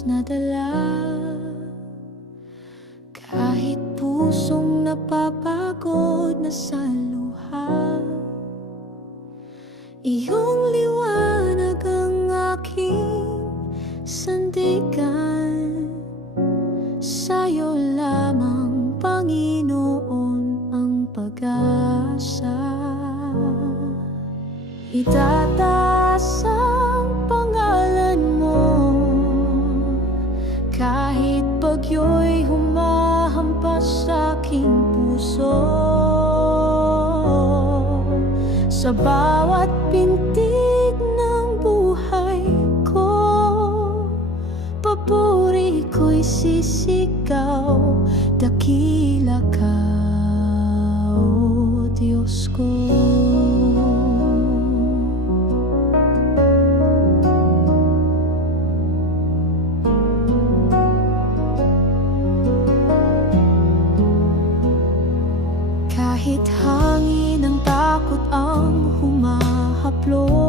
Diyos na dala. Kahit pusong napapagod na sa luha, iyong liwanag ang aking sandigan. Sa'yo lamang, Panginoon, ang pag-asa. Itataas ang pangalan mo, kahit bagyo'y humahampas sa aking puso. Sa bawat pintig ng buhay ko, papuri ko'y sisigaw, dakila ka, O Diyos ko. Kahit hangin ng takot ang humahaplo,